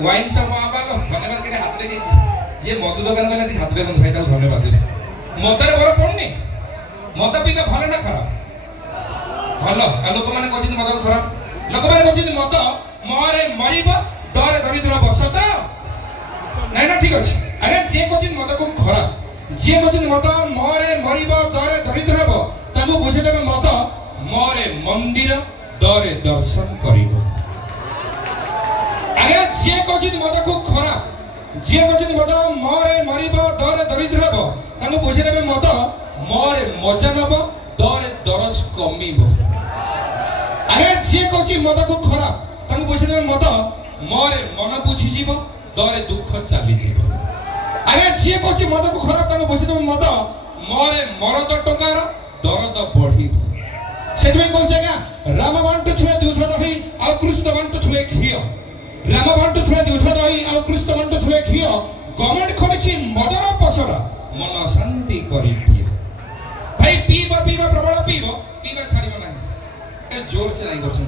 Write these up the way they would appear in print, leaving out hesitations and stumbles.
wine सब आबालो धन्यवाद के हाथ रे जे मद दुकान वाला टी हाथ रे बंद भाई ताऊ धन्यवाद दे मदर बर पड़नी मद पीबा भल ना खराब भल आ लोक माने कहजिन मद खराब लोक माने कहजिन मद मोरे मरिबो दरे दरिद्र बसत नहीं ना ठीक अछि अरे जे कहजिन मद को खराब जे कहजिन मद मोरे मरिबो दरे दरिद्र हबो ताको बुझे देबे मद मोरे मंदिर दरे दर्शन करिबो अरे जे कहजिन मद को खराब जे कहजिन मद मोरे मरिबो दरे दरिद्र हबो ताको बुझे देबे मद मोरे मजा नबो दरे दरज कमिबो अरे जे कहजिन मद को खराब ताको बुझे देबे मद मोरे मन बुझी जीवो दरे दुख चली जीवो अरे जे कहछि मद को खराब ताको बुझे देबे मद मोरे मरद टंकार दरद बढ़ीबो सेतमे कोन सेगा राम बांटु थुले दूध दही आ कृष्ण बांटु थुले घियो राम बांटु थुले दूध दही आ कृष्ण बांटु थुले घियो गवर्नमेंट खोलिछि मदर पसर मन शांति करि दियो भाई पीबो पीबो प्रबल पीबो पीबा छाड़िबो नाही ए जोर से नहीं करछन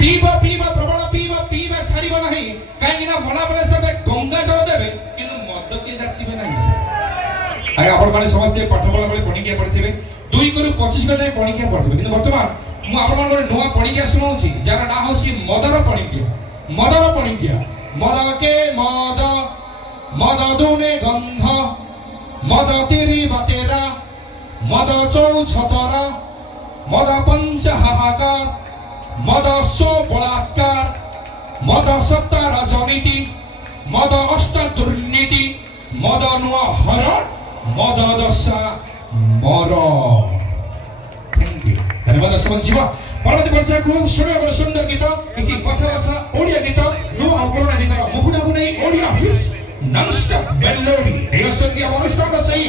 पीबा पीबा प्रबल पीबा पीबा छाड़िबो नाही काहे ना भला भला सब गंगा जल देबे किंतु मद के जाचिबे नाही अरे आपण माने समझ के पाठ पढा बेले पढी के पढिथिबे 2 करू 25 गते पढी के पढिथिबे किंतु वर्तमान मु आपण माने नोआ पढी के सुनाउछि जार ना होसी मदर पढी के मद के मद मद दुने गंध मद तेरी बतेरा मद चौ छतरा मद पंच हाहाकार मद सो बलात्कार मद सत्ता राजनीति मद अष्ट दुर्नीति मद नुआ हरण मद दशा मर थैंक यू धन्यवाद समझ जीवा परमति बच्चा को सुने बड़ सुंदर गीत किछि पछा पछा ओडिया गीत नो अवकरण गीत मुखुना गुनै Odia hits non stop melody देवसन की अनुष्ठान सही